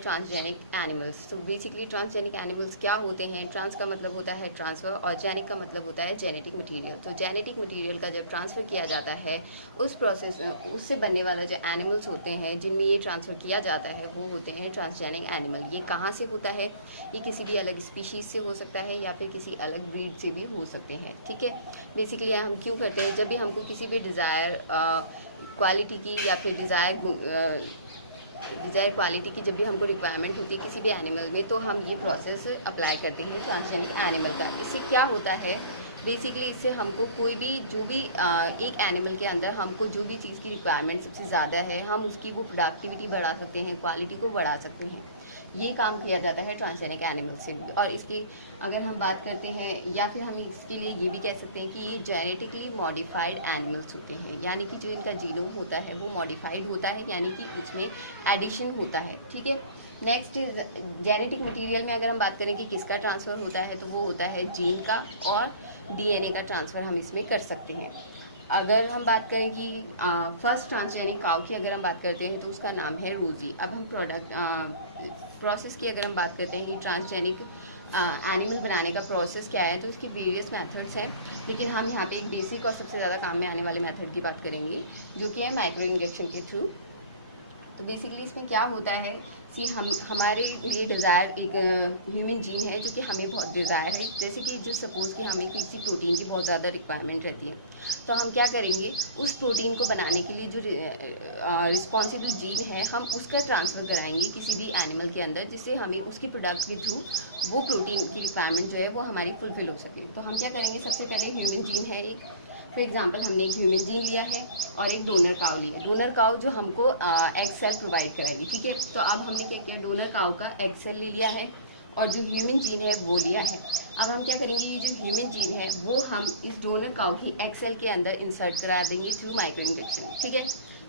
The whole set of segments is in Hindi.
Transgenic animals. तो बेसिकली ट्रांसजेनिक एनिमल्स क्या होते हैं? ट्रांस का मतलब होता है ट्रांसफ़र और जेनिक का मतलब होता है जेनेटिक मटेरियल। तो जेनेटिक मटेरियल का जब ट्रांसफ़र किया जाता है उस प्रोसेस उससे बनने वाला जो एनिमल्स होते हैं जिनमें ये ट्रांसफ़र किया जाता है वो होते हैं ट्रांसजेनिक एनिमल। ये कहाँ से होता है? ये किसी भी अलग स्पीशीज़ से हो सकता है या फिर किसी अलग ब्रीड से भी हो सकते हैं। ठीक है, बेसिकली हम क्यों करते हैं? जब भी हमको किसी भी डिज़ायर क्वालिटी की या फिर डिज़ायर क्वालिटी की जब भी हमको रिक्वायरमेंट होती है किसी भी एनिमल में, तो हम ये प्रोसेस अप्लाई करते हैं ट्रांसजेनिक एनिमल का। इससे क्या होता है? बेसिकली इससे हमको कोई भी जो भी एक एनिमल के अंदर हमको जो भी चीज़ की रिक्वायरमेंट सबसे ज़्यादा है, हम उसकी वो प्रोडक्टिविटी बढ़ा सकते हैं, क्वालिटी को बढ़ा सकते हैं। ये काम किया जाता है ट्रांसजेनिक एनिमल से। और इसकी अगर हम बात करते हैं या फिर हम इसके लिए ये भी कह सकते हैं कि ये जेनेटिकली मॉडिफाइड एनिमल्स होते हैं, यानी कि जो इनका जीनोम होता है वो मॉडिफाइड होता है, यानी कि उसमें एडिशन होता है। ठीक है, नेक्स्ट जेनेटिक मटेरियल में अगर हम बात करें कि किसका ट्रांसफ़र होता है, तो वो होता है जीन का और डीएनए का ट्रांसफ़र हम इसमें कर सकते हैं। अगर हम बात करें कि फर्स्ट ट्रांसजेनिक काउ की अगर हम बात करते हैं तो उसका नाम है रोजी। अब हम प्रोसेस की अगर हम बात करते हैं कि ट्रांसजेनिक एनिमल बनाने का प्रोसेस क्या है, तो इसके वेरियस मेथड्स हैं, लेकिन हम यहाँ पे एक बेसिक और सबसे ज़्यादा काम में आने वाले मेथड की बात करेंगे जो कि है माइक्रो इंजेक्शन के थ्रू। तो बेसिकली इसमें क्या होता है, हमारे लिए डिज़ायर एक ह्यूमन जीन है जो कि हमें बहुत डिज़ायर है। जैसे कि जो सपोज़ कि हमें किसी प्रोटीन की बहुत ज़्यादा रिक्वायरमेंट रहती है, तो हम क्या करेंगे, उस प्रोटीन को बनाने के लिए जो रिस्पॉन्सिबल जीन है हम उसका ट्रांसफ़र कराएंगे किसी भी एनिमल के अंदर, जिससे हमें उसके प्रोडक्ट के थ्रू वो प्रोटीन की रिक्वायरमेंट जो है वो हमारी फुलफिल हो सके। तो हम क्या करेंगे, सबसे पहले ह्यूमन जीन है एक, फॉर एग्जाम्पल हमने एक ह्यूमन जीन लिया है और एक डोनर काउ लिया। डोनर काउ जो हमको एग सेल प्रोवाइड कराएगी। ठीक है, तो अब हमने क्या किया, डोनर काउ का एग सेल ले लिया है और जो ह्यूमन जीन है वो लिया है। अब हम क्या करेंगे, ये जो ह्यूमन जीन है वो हम इस डोनर काउ की एग सेल के अंदर इंसर्ट करा देंगे थ्रू माइक्रो इंजेक्शन। ठीक है,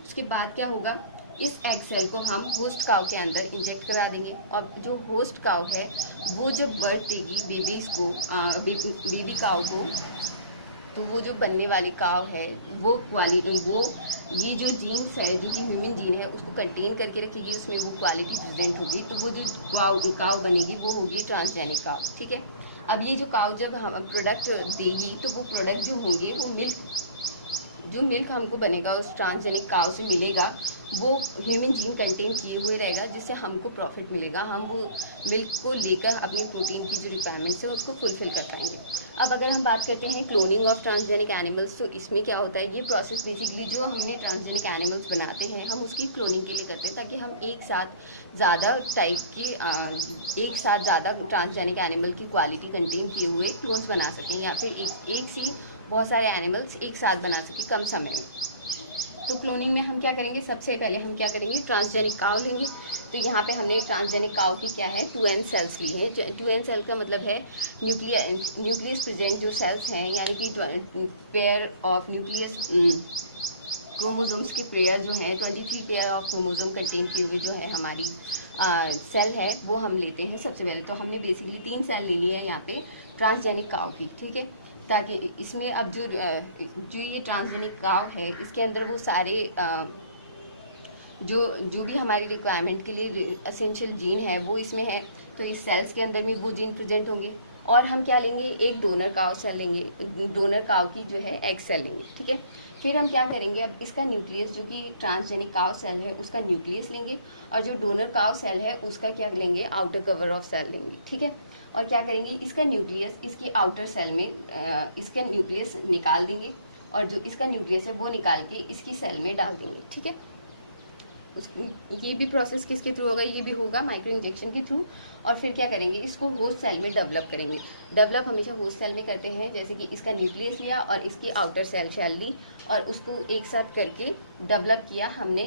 उसके बाद क्या होगा, इस एग सेल को हम होस्ट काउ के अंदर इंजेक्ट करा देंगे और जो होस्ट काउ है वो जब बर्थ देगी बेबीज को, बेबी काउ को, तो वो जो बनने वाली काव है वो ये जो जीन्स है जो कि ह्यूमन जीन है उसको कंटेन करके रखेगी, उसमें वो क्वालिटी प्रेजेंट होगी, तो वो जो काव बनेगी वो होगी ट्रांसजेनिक काव। ठीक है, अब ये जो काव जब हम प्रोडक्ट देगी तो वो प्रोडक्ट जो होंगे वो जो मिल्क हमको बनेगा उस ट्रांसजेनिक काव से मिलेगा, वो ह्यूमन जीन कंटेन किए हुए रहेगा, जिससे हमको प्रॉफिट मिलेगा। हम वो मिल्क को लेकर अपनी प्रोटीन की जो रिक्वायरमेंट्स है उसको फुलफिल कर पाएंगे। अब अगर हम बात करते हैं क्लोनिंग ऑफ ट्रांसजेनिक एनिमल्स, तो इसमें क्या होता है, ये प्रोसेस बेसिकली जो हमने ट्रांसजेनिक एनिमल्स बनाते हैं हम उसकी क्लोनिंग के लिए करते हैं, ताकि हम एक साथ ज़्यादा ट्रांसजेनिक एनिमल की क्वालिटी कंटेन किए हुए क्लोन्स बना सकें, या फिर एक सी बहुत सारे एनिमल्स एक साथ बना सके कम समय में। तो क्लोनिंग में हम क्या करेंगे, सबसे पहले हम क्या करेंगे, ट्रांसजेनिक काव लेंगे। तो यहाँ पे हमने ट्रांसजेनिक काव की क्या है, 2n सेल्स ली हैं। 2n सेल का मतलब है न्यूक्लियस प्रेजेंट जो सेल्स हैं, यानी कि पेयर ऑफ न्यूक्लियस क्रोमोसोम्स के पेयर जो हैं, 23 पेयर ऑफ क्रोमोसोम कंटेन किए हुए जो है हमारी सेल है वो हम लेते हैं सबसे पहले। तो हमने बेसिकली 3 सेल ले लिए हैं यहाँ पे ट्रांसजेनिक काव की। ठीक है, ताकि इसमें अब जो ये ट्रांसजेनिक काव है इसके अंदर वो सारे जो भी हमारी रिक्वायरमेंट के लिए एसेंशियल जीन है वो इसमें है, तो इस सेल्स के अंदर भी वो जीन प्रेजेंट होंगे। और हम क्या लेंगे, एक डोनर काव सेल लेंगे, डोनर काव की जो है एग सेल लेंगे। ठीक है, फिर हम क्या करेंगे, अब इसका न्यूक्लियस जो कि ट्रांसजेनिक काव सेल है उसका न्यूक्लियस लेंगे, और जो डोनर काव सेल है उसका क्या लेंगे, आउटर कवर ऑफ सेल लेंगे। ठीक है, और क्या करेंगे, इसका न्यूक्लियस इसकी आउटर सेल में इसका न्यूक्लियस निकाल देंगे, और जो इसका न्यूक्लियस है वो निकाल के इसकी सेल में डाल देंगे। ठीक है, ये भी प्रोसेस किसके थ्रू होगा, ये भी होगा माइक्रो इंजेक्शन के थ्रू। और फिर क्या करेंगे, इसको होस्ट सेल में डेवलप करेंगे। डेवलप हमेशा होस्ट सेल में करते हैं, जैसे कि इसका न्यूक्लियस लिया और इसकी आउटर सेल ली और उसको एक साथ करके डेवलप किया हमने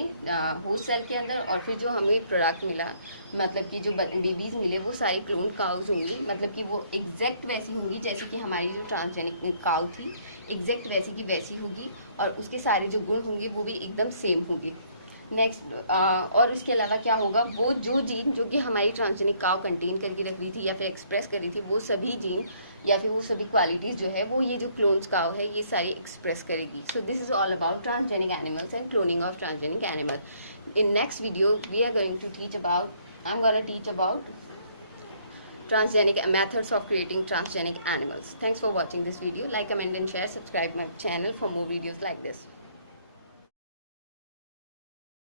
होस्ट सेल के अंदर। और फिर जो हमें प्रोडक्ट मिला, मतलब कि जो बेबीज़ मिले वो सारी क्लोन काउज होंगी, मतलब कि वो एग्जैक्ट वैसी होंगी जैसे कि हमारी जो ट्रांसजेनिक काउ थी, एग्जैक्ट वैसी की वैसी होगी, और उसके सारे जो गुण होंगे वो भी एकदम सेम होंगे। नेक्स्ट और इसके अलावा क्या होगा, वो जो जीन जो कि हमारी ट्रांसजेनिक काव कंटेन करके रख रही थी या फिर एक्सप्रेस कर रही थी, वो सभी जीन या फिर वो सभी क्वालिटीज़ जो है वो ये जो क्लोन्स काव है ये सारी एक्सप्रेस करेगी। So this is all about transgenic animals and cloning of transgenic animal. In next video we are going to teach about I'm gonna teach about transgenic methods of creating transgenic animals. Thanks for watching this video. Like, comment and share. Subscribe my channel for more videos like this.